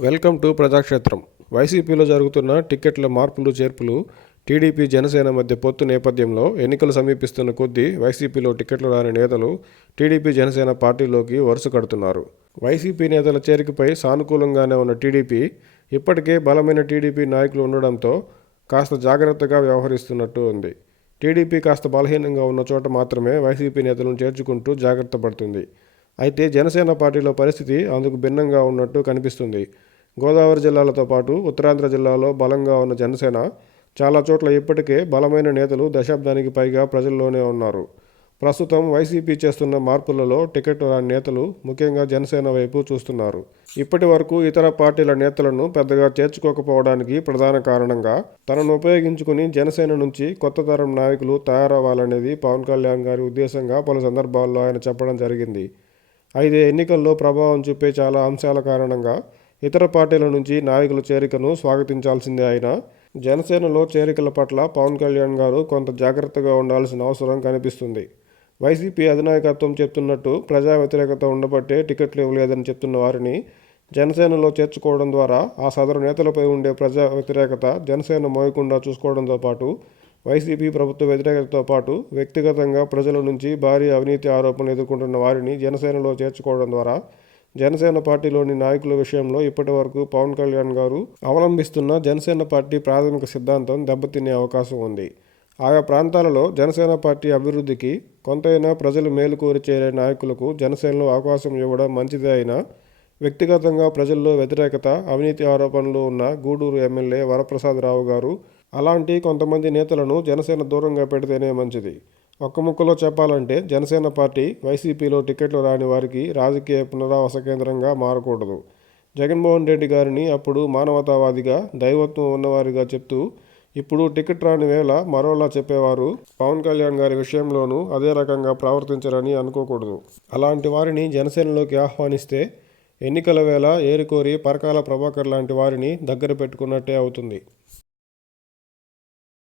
Welcome to ప్రజాక్షేత్రం. వైసీపీలో జరుగుతున్న టిక్కెట్ల మార్పులు చేర్పులు, టీడీపీ జనసేన మధ్య పొత్తు నేపథ్యంలో ఎన్నికలు సమీపిస్తున్న కొద్దీ వైసీపీలో టిక్కెట్లు రాని నేతలు టీడీపీ జనసేన పార్టీలోకి వరుస కడుతున్నారు. వైసీపీ నేతల చేరికపై సానుకూలంగానే ఉన్న టీడీపీ ఇప్పటికే బలమైన టీడీపీ నాయకులు ఉండడంతో కాస్త జాగ్రత్తగా వ్యవహరిస్తున్నట్టు ఉంది. టీడీపీ కాస్త బలహీనంగా ఉన్న చోట మాత్రమే వైసీపీ నేతలను చేర్చుకుంటూ జాగ్రత్త పడుతుంది. అయితే జనసేన పార్టీలో పరిస్థితి అందుకు భిన్నంగా ఉన్నట్టు కనిపిస్తుంది. గోదావరి జిల్లాలతో పాటు ఉత్తరాంధ్ర జిల్లాలో బలంగా ఉన్న జనసేన చాలా చోట్ల ఇప్పటికే బలమైన నేతలు దశాబ్దానికి పైగా ప్రజల్లోనే ఉన్నారు. ప్రస్తుతం వైసీపీ చేస్తున్న మార్పులలో టికెట్ రాని నేతలు ముఖ్యంగా జనసేన వైపు చూస్తున్నారు. ఇప్పటి వరకు ఇతర పార్టీల నేతలను పెద్దగా చేర్చుకోకపోవడానికి ప్రధాన కారణంగా తనను ఉపయోగించుకుని జనసేన నుంచి కొత్త తరం నాయకులు తయారవ్వాలనేది పవన్ కళ్యాణ్ గారి ఉద్దేశంగా పలు సందర్భాల్లో ఆయన చెప్పడం జరిగింది. అయితే ఎన్నికల్లో ప్రభావం చూపే చాలా అంశాల కారణంగా ఇతర పార్టీల నుంచి నాయకుల చేరికను స్వాగతించాల్సిందే అయినా జనసేనలో చేరికల పట్ల పవన్ కళ్యాణ్ గారు కొంత జాగ్రత్తగా ఉండాల్సిన అవసరం కనిపిస్తుంది. వైసీపీ అధినాయకత్వం చెప్తున్నట్టు ప్రజా వ్యతిరేకత ఉండబట్టే టికెట్లు ఇవ్వలేదని చెప్తున్న వారిని జనసేనలో చేర్చుకోవడం ద్వారా ఆ సదరు నేతలపై ఉండే ప్రజా వ్యతిరేకత జనసేన మోయకుండా చూసుకోవడంతో పాటు వైసీపీ ప్రభుత్వ వ్యతిరేకతతో పాటు వ్యక్తిగతంగా ప్రజల నుంచి భారీ అవినీతి ఆరోపణలు ఎదుర్కొంటున్న వారిని జనసేనలో చేర్చుకోవడం ద్వారా జనసేన పార్టీలోని నాయకుల విషయంలో ఇప్పటి వరకు పవన్ కళ్యాణ్ గారు అవలంబిస్తున్న జనసేన పార్టీ ప్రాథమిక సిద్ధాంతం దెబ్బతినే అవకాశం ఉంది. ఆయా ప్రాంతాలలో జనసేన పార్టీ అభివృద్ధికి కొంతైనా ప్రజలు మేలు కోరి చేరే నాయకులకు జనసేనలో అవకాశం ఇవ్వడం మంచిదే అయినా వ్యక్తిగతంగా ప్రజల్లో వ్యతిరేకత, అవినీతి ఆరోపణలు ఉన్న గూడూరు ఎమ్మెల్యే వరప్రసాదరావు గారు అలాంటి కొంతమంది నేతలను జనసేన దూరంగా పెడితేనే మంచిది. ఒక్క ముక్కలో చెప్పాలంటే జనసేన పార్టీ వైసీపీలో టికెట్లు రాని వారికి రాజకీయ పునరావాస కేంద్రంగా మారకూడదు. జగన్మోహన్ రెడ్డి గారిని అప్పుడు మానవతావాదిగా, దైవత్వం ఉన్నవారిగా చెప్తూ ఇప్పుడు టికెట్ రాని వేళ మరోలా చెప్పేవారు పవన్ కళ్యాణ్ గారి విషయంలోనూ అదే రకంగా ప్రవర్తించరని అనుకోకూడదు. అలాంటి వారిని జనసేనలోకి ఆహ్వానిస్తే ఎన్నికల వేళ ఏరికోరి పరకాల ప్రభాకర్ లాంటి వారిని దగ్గర పెట్టుకున్నట్టే అవుతుంది.